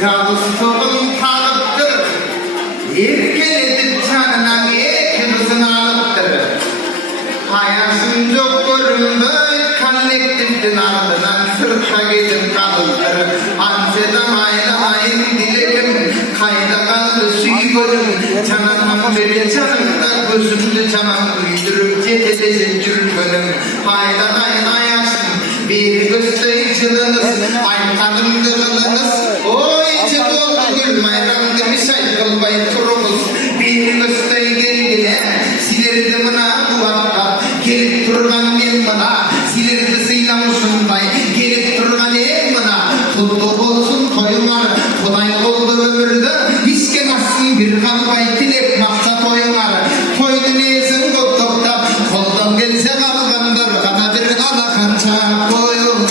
Galısı'nın kalıptır. Erkeledip canına ekibizin alıptır. Hayasın çok görünmü, kallektiftin ardından sırta gidip kalıptır. Anseden ayın dilekim, kayda kaldı suygörüm. Cananım beri canımda gözümde canım üydürüp cededesin cürgönüm. Haydan ayasın, bir göstericiliniz, aykanım kılınız. Oy çabuk gülmayram demiş aykılbay turumuz. Bir göstericilini, silerdi mına bu hakka. Gelip durgan el mına, silerdi sıylamışınday. Gelip durgan el mına, tuttu olsun koyunlar. Koday oldu ömürde, isken atsın bir kalbay tilep maksat koyunlar. Toydu neysin koktokta, koldan gelse kalgandır. Kana bir kala kança koyun.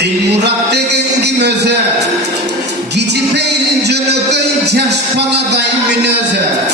Dil Murat degen kim öze, gici peylin jönököy jaş paladay minöze.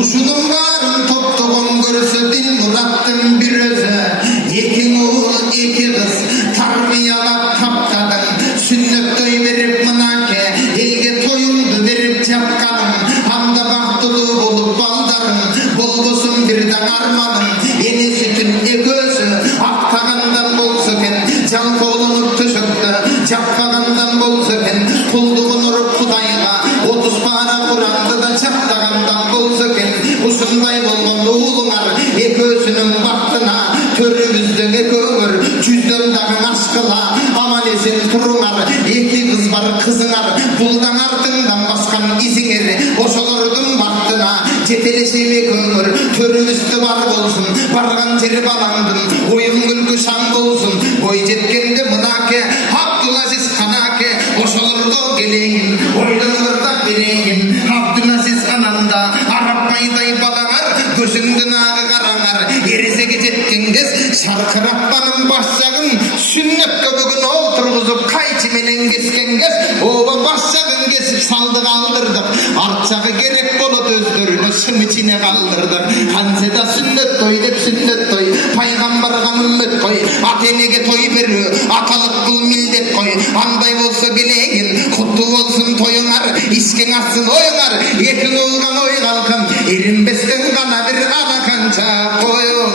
Uşunun barın toptogon görse Dil Murat'tın bir öze. Ekin oğul iki kız tarbiyalap tapkadın. Sünnet toy verip mınake, elge toyundu verip çapkadın. Hamda baktılı bolup baldarın, bolgosun birden armanın. Eni sütün egözü, aktagandan bolsaken, can kolunu tüşüktü, çapkagandan bolsaken, kulduğun orup kudayla, 30 para kurandı da çaptagandan bolsaken, usunday bolgon oğlunar, egözünün baktına, törümüzden ekömür, cüzdön dağın aşkıla, aman esin turunar, iki kız var kızınar, buldan ardından baskan iziner, oşolurdun baktına, cetelesi ekömür, törümüzde var bolsun, bargan teri balandın, oyun gülgü şan bolsun, boy jetkende mınake, Abdülaziz Hanake, oşolurdu geleyin, oylunurda bileyin, Abdülaziz ananda, Arap bayday balanar, gözünden ağı karanar, erizege jetkengez, şarkı rappanın başsagın, sünnette bugün oturguzup kayçimenen keskengez, oba başsagın kesip saldı kaldırdık, artçağı gerek bolu dözdürünü şım içine kaldırdık, hanseda sünnet toy dep sünnet toy, paygambargan ümmet koy, atenege toy veriyor, atalık kıl millet koy, anday bolsa geleyin, kutlu olsun toyunar, isken atsın oyunar, ekin olgan oy kalkın, erinbesken kana bir alakança koyun.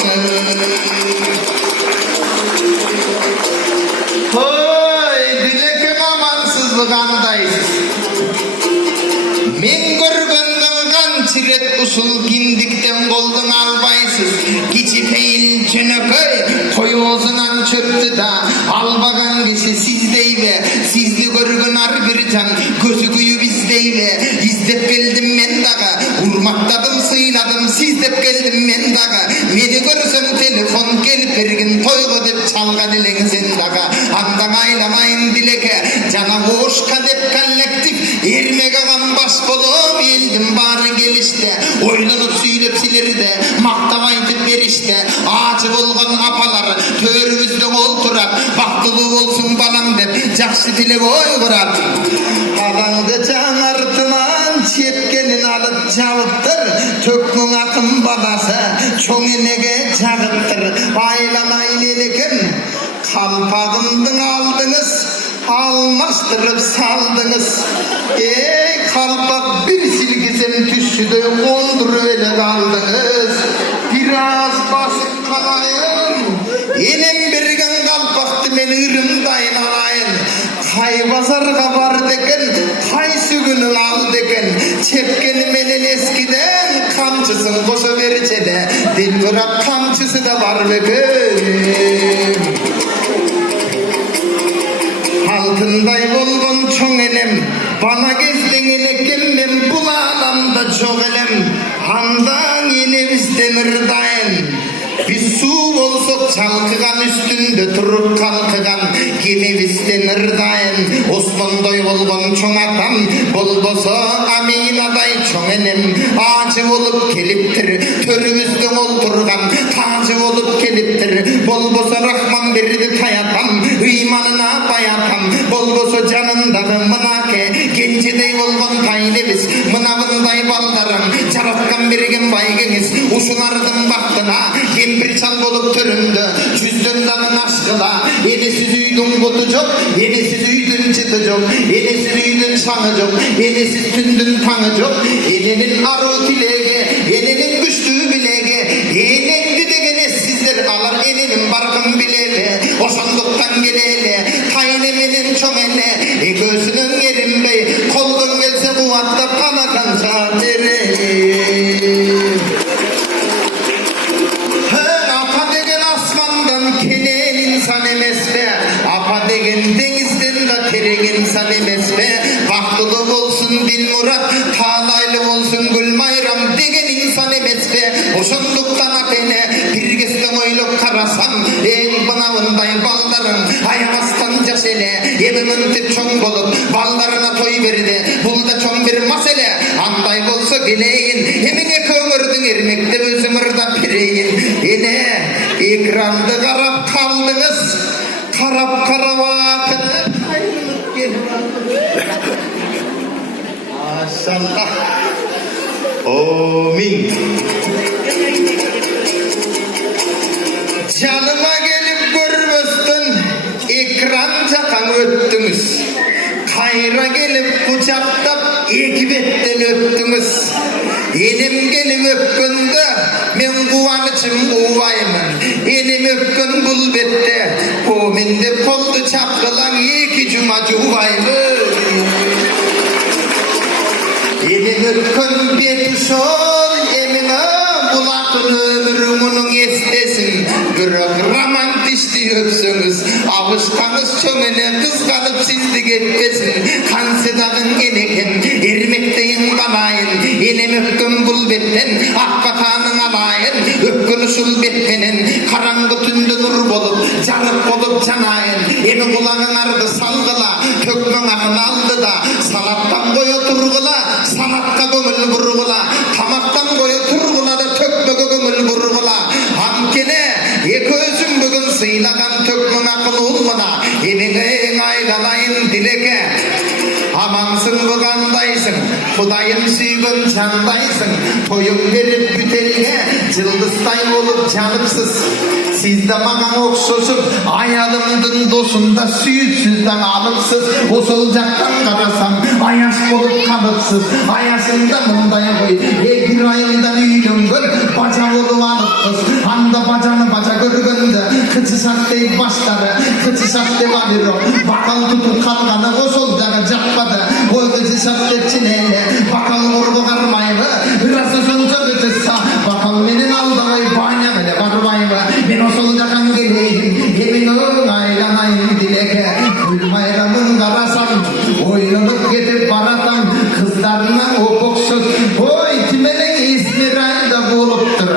Hoy, dilekim amansızlık andaysız. Men görgönden kan çiret usul gindikten goldan albaysız. Gici peyil çönököy, koyuğuzundan çöptü da, albagan kişi sizdeybe, sizli görgün ar bir can, gözü güyü bizdeybe, izdep geldim men daga, urmaktadım sıyladım, sizdep geldim men daga, meni görsem telefon gelip ergin, toygu dep çalga dilen sen daga, andan aylamayın dileke, cana hoşka dep kallektif, ermege kan baş kolum, eldim bari gelişte, oylanıp süylep silerde, maktav aytıp verişte, ağacı bolgan apalar, törümüzde olturak, baktılı olsun balam dep, jakşı dile boy kurat. Balangı can artıman, çetkenin alıp cavıptır, tökmün akın balası, çoğun enege cagıptır, baylamayın elekim, kalpağımdın aldınız, almastırıp saldınız. Ey kalpak bir silgisem tüşüde konduruvele kaldınız. Biraz basıp kalayın, enem bergen kalpaktı men ırımdayın alayın. Kay bazarga var deken, kay sügünün al deken, çepkeni menen eskiden kamçısın koşa verçene, Dilmurat kamçısı da var beken. Altınday bolgon çoğ enem, bana gezden kemmem, bu alamda çok elem, handan yine bizden ırdayın. Biz su olsak çalkıgan üstünde turup kalkıgan, kimi bizden ırdayın. Osman'day bolgon çoğ atam, bolbosa Aminaday çoğ enem, ağacı olup keliptir, törümüzden olturgan, tacı olup keliptir, bolbosa Rahman berdi tayatam, imanına bayatam, bolbosa canındağı mınake, gencidey bolgon taynemiz, mınavınday baldarım, çarapkan birgen baygeniz, uşunardın baktına, kempir çal bolup töründü, cüzdün danın aşkı kıla. Enesiz üydün botu çok, enesiz üydün çıtı çok, enesiz üydün sanı çok, enesiz tündün tanı çok. Enenin arı tilege, enenin güçlü bilege, enendi degene sizler alır enenin barkın bilege. Oşanduktan gelele, taynemenin çömene, gözünün yerin bey, kolgun gelse kuvatta kanakan sadere. Apa degen asmandan kenen insan emes be, apa degen denizden de terek insan emes be. Vaktılı olsun bin murat, talaylı olsun gülmayram degen insan emes be. Oşanduktan atene, bir gesten oyluk karasam, en bınavınday balların, ayağıstan casele, evimin tip çoğun bolup, ballarına toy verdi, bulda çoğun bir masele, anday bolsa geleyin, emine kömürdün ermekte özümürda pireyin. Yine ekrandı karap kaldınız, karap karavatını ayrılıp gelip maşallah. Amin. Canıma gelip görmüştün, ekran çakan öttünüz. Kayra gelip kucaktap ekibetten öptünüz. Enim gelip öpkünde men kuvanıçım kuvayımın. Enim öpkün bul bette, o mende koldu çapkılan iki cumacı uvayımın. Enim öpkün beti şol emine, bulakın ömrümünün estesin. Bırak romantişti öpsünüz, avuşkanız çömene kıskanıp sizlik etmesin. Kansedağın eneken, ermekteyin kalayın, enem öpkün bul betten, akbatanın alayın. Öpkün usul bettenin, karangı tünde nur bolup, canıp bolup canayın. Emi kulağın ardı salgıla, tökmün akın aldı da, salattan koyu turgula, sanatta gömül vurgula, tamaktan koyu turgula da tökme gömül vurgula. Hamkene, eközüm bugün sıylagan tökmün akıl olmana, emine aydalayın dileke. Amansın bugandaysın, Hudayım süygün candaysın, toyum verip bütelge, cıldızday olup canıpsız. Sizde bana okşosup, ayalımdın dosunda süyütsüzden alıpsız. Usulcaktan karasam, ayaş olup kalıpsız. Ayaşında mınday koy, bir ayından üydüm gör, baca olup alıpsız. Anda bacanı baca görgünde, kıçısak deyip başları, kıçısak deyip alır o. Bakal tutup kalkanı, usulcakı capmadı, o kıçısak deyip çineyle, bakal vurgu karmayı, biraz uzunca bütüssa, bakal benim aldığım banya bile karmayı. Ben o solucakan geleyim, emin ol aylanayım dileke. Gül bayramın karasam, oylanıp gidip baratam, kızlarına o boksuz. Oy timeleğin ismi rayda buluptur,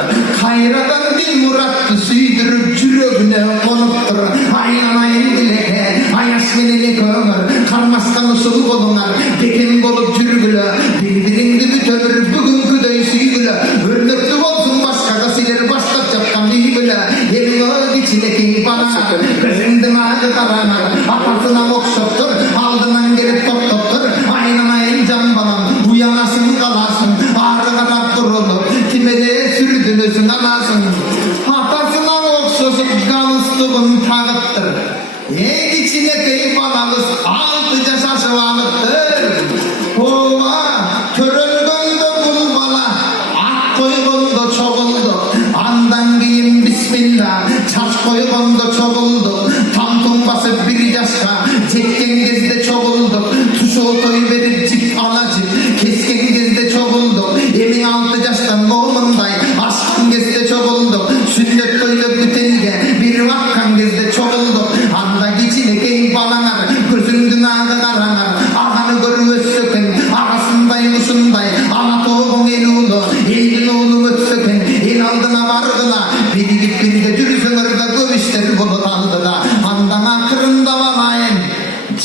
kayradan bir murattı süydürüp cürögüne konuptur. Aylanayım dileke, ayaş menili kömür, karmaskan usul bolunar, tekin bolup cürgülü. Birbirinde bir tömür, bugünkü döy süygülü. Öldüktü olsun başka da siler başlat yaptan büyülü. Emin o içindeki bana, gözümdüm ağrı karanar, apartına okşoptur, aldından gelip top toptur. Aynanayın can balam, uyanasın kalasın, ağrı kadar durulup, timede sürdünüzün anasın. Hatasına okşosup kalıstıbın tağıttır. İçindeki banamız altıca şaşıvalıktır. Ova, törölgönde bul bala, ak koygundu çoğuldu. Andan giyin bismillah, çaş koygundu çoğuldu. Tam basıp bir yaşka, çekken gezde çoğuldu. Tuşu toy verip cip alacı, kesken gezde çoğuldu. Emin 6 yaştan doğumunday, aşkın gezde çoğuldu. Sünnet toyda bütenge, bir vakkan gezde çoğuldu. Anda geçine keyif alanar, gözündün ağın aranar. Ağanı görmüş sökün, arasınday usunday. Ana toğun el oğlu, elin oğlu ötsökün. El aldına vargıla, biri git biri de dürüsün ırda kövüşler bulut aldı da. Andan akırında valayın,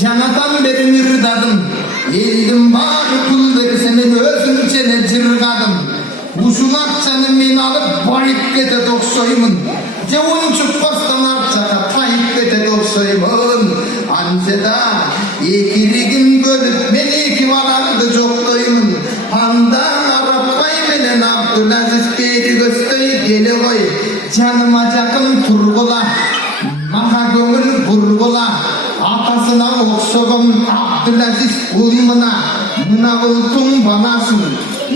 canatan beri mürdadım. Eldim bağrı kul versemin özüm çene cırgadım. Uşun akçanı men alıp bayıp gete doksoymun. Cevun çıkmastan akçana tayıp gete doksoymun. Ancada ekirigin bölüp men iki varandı joktoymun. Andan arapay menen Abdülaziz beri göstöy gele koy. Canıma jakın turgula, maha Osoğum Abdülaziz ulmuna mına bultun banasın.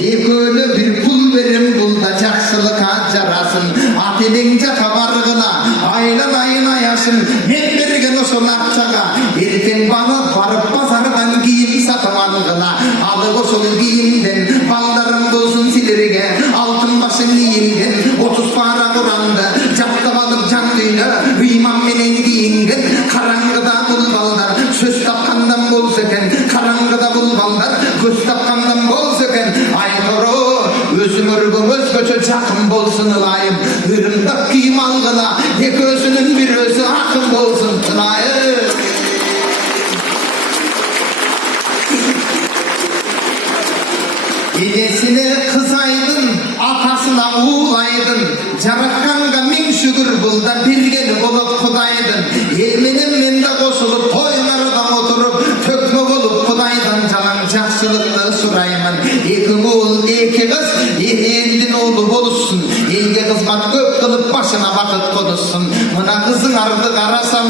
Ekölü bir pul verim bulda jakşılıka jarasın. Atilince kabargına aylan ayına yaşın. Men bergen oşol akçaga erken bana barıp pazardan giyim satmanıgına. Alıp oşol giyimden baldarım bulsun silirge. Altın başın giyimden 30 para kurandı. Japtı balık can düğünü Hüymam menen giyingen. Karangıda bul baldar söz tapkandan bol söken. Karangıda bul baldar göz tapkandan bol söken. Aytoro özüm örgüm özgöçö jakın bolsun ılayım. Hırımdak kiyim algıla tek özünün bir özü akın bolsun tılayım. Enesine kızaydın, atasına uğlaydın. Jaratkanga min şükür bulda birgeni bolup kudaydın. Elmenin mende koşulup toylardan oturup tökme bolup kudaydan jalan jakşılıklı surayman. Eki oğul, eki kız, eldin oğlu boluşsun. Elge kızmat köp kılıp başına vakit konuşsun. Mına kızın ardı karasam,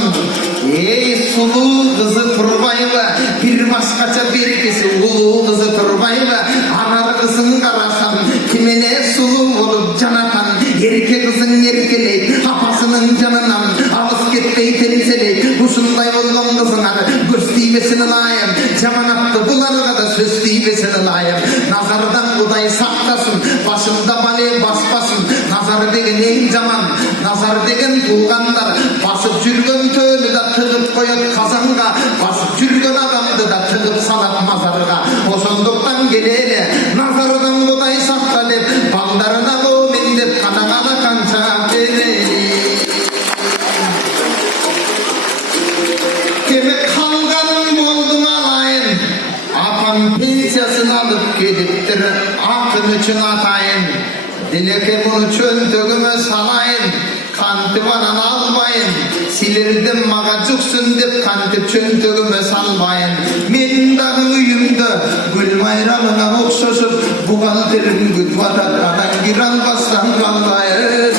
ey sulu kızı turbaylı, bir başkaça birkisi ulu kızı turbaylı. Anar kızın karasam, kimine sulu olup canatan. Erke kızın erkeleyip, hapasının canınan. Ağız ketmeyi temseleyip, kuşunday olgan kızınar. Göstiyvesini layım, camanattı bularga da söstiyvesini layım. Nazardan kuday saktasın, başımda bale baspasın. Nazar degen en zaman, nazar degen tuğanlar. Basıp jürgön tönü da tığıp koyup kazanga. Basıp jürgön adamdı da tığıp salat mazarga. Osonduktan geleli, nazardan kuday sakta dep. Baldarına o mendep, kanagana kança vereli. Keme kalganın boldum alayın. Apam pensiyasını alıp geliptir, atın üçün atayın. Dileke bunu çöntөгüme salayın. Kantı banan almayın. Silirdim maga cuksun dep kantı çöntөгüme salmayın. Men dağı uyumda gül bayramına okşoşup buğalterim gütvatakadan gir albastan kalmayın.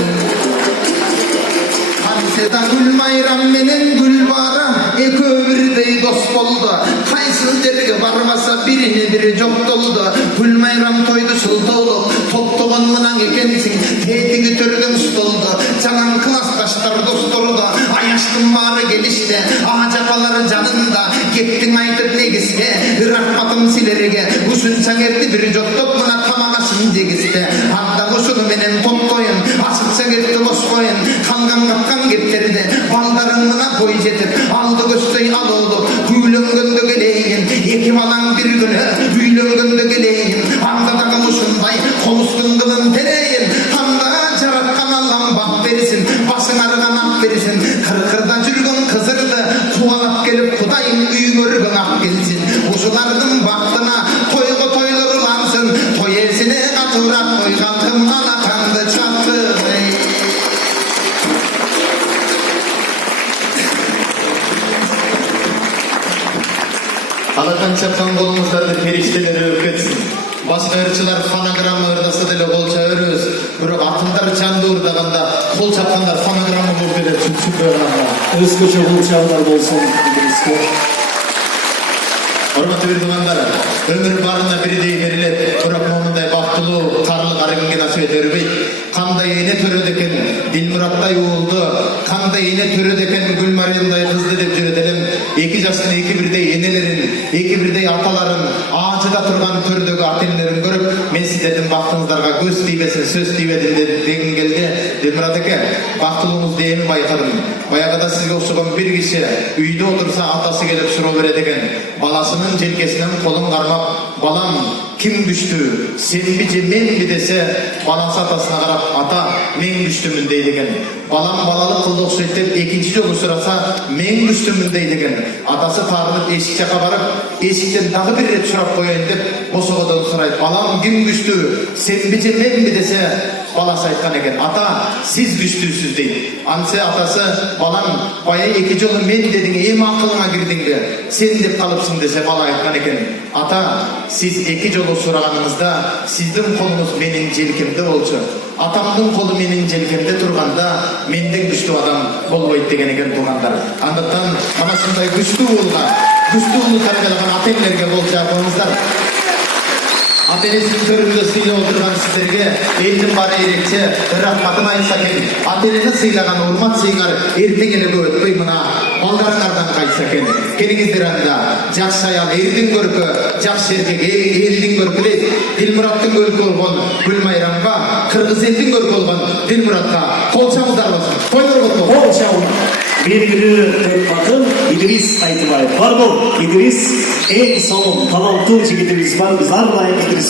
Sedan gül bayram menen gül bara ek ömürdey dost boldu. Kaysın derge barmasa birini biri jok doldu. Gül bayram toydu şıltoluk toptogon mınan ekensin. Teytini törgün stoldu. Canan klasdaşlar dostları da ayaştın barı gelişte. Acapaları canında gittin aytıp negiste. Rahmatım silerge kuşun çangerdi biri jok top mına tamamasın degiste. Hatta kuşunu menen toptoyun asıp çangerdi boş koyun. Kangan kapkan gittirdi baldarınına koy jetip aldı göstöy al oldu güylöngöndö geleyin ekim alan bir günü güylöngöndö geleyin anda da kamışınday konustun kılın tereyin anda jaratkan Allah'ım bak verirsin basın arıgan ak verirsin kırkırda jürgön kızırdı kuvalap gelip kudayın üy görgün ak gelsin uşulardın baktına toygu toylurulansın toy elsine katırak koygankım alakandı çattı. Alakan çapkan kolumuzlarda perişteleri öpetsin. Başka ırçılar fonogramma ırdası dili kol çağırıyoruz. Bırak atınlar canlı ırdağında kol çapkanlar fonogramma bulup gelir. Çünkü öğrenme. Özgöçe kol çağırlar bolsun. Hormatly bir dumanlar, ömür barına biri dey berilip, bırak momenday baktılı, tarlık arıngın nasip etörübey. Kanday yine törödeken, Dilmurat'ta yoğuldu. Kanday yine törödeken Gülmaryan'day kızdı dep jüredelim. Eki jasın, eki birday yenelerin, eki birday ataların, ağacıda turgan tördögü atenlerin görüp, men sizlerden baktığınızlarga göz tiybesin, söz tiybesin degen geldi. Dilmurat eke, baktılığımız deyimi baykadım. Bayagada sizge okşugan bir kişi, üyde otursa atası gelip suro beredeken, balasının jelkesinden kolun karmap, balam kim güçtü, sen bice men mi dese, balası atasına karap, ata men güçtümün deydegen. Balam balalık kıldık söyleyip ikinci yolu sırasa men güçtümün deydegen. Atası tarınıp eşikçe kabarıp, eşikten dağı bir ret surap koyayın dep, o soğudan sorayıp, balam kim güçtü, sen bice men mi dese, balası aytkan eken. Ata siz güçtüsüz deydi. Anse atası balam baya ikinci yolu men dedin, em akılıma girdin de, sen dep kalıpsın dese bala aytkan eken. Ata siz ikinci yolu sorağınızda sizдің kolunuz benim jelkemde olsa, atamdың kolu benim jelkemde turganda menden güçlü adam bolboyt degen eken tuğanlar. Andықтан ana şunday güçlü bolgan Düsturunu tarqalagan ata-enelerge bol çağırmanızlar. Ata-enesinin köründe sıyla oturgan sizlerge elinin bana erekçe rahmatını aytsa eken. Ata-eneni sıylagan urmat sıygar ertengene ötpöy mına baldarlardan kaytsa eken. Keningizdir anda jakşı ayal erdin görkü, jakşı erkek eldin görkü deyip Dilmurat'ın görkü olgan Gülmayramga, Kırgız eldin görkü olgan Dilmurat'a kolçamızlar basın. Koydur oldu. Ол чауын белгілі төртбақын İdris Айтыбаев бар бол. İdris ең салым талантты жігітіміз бар. Біз әрдайым İdris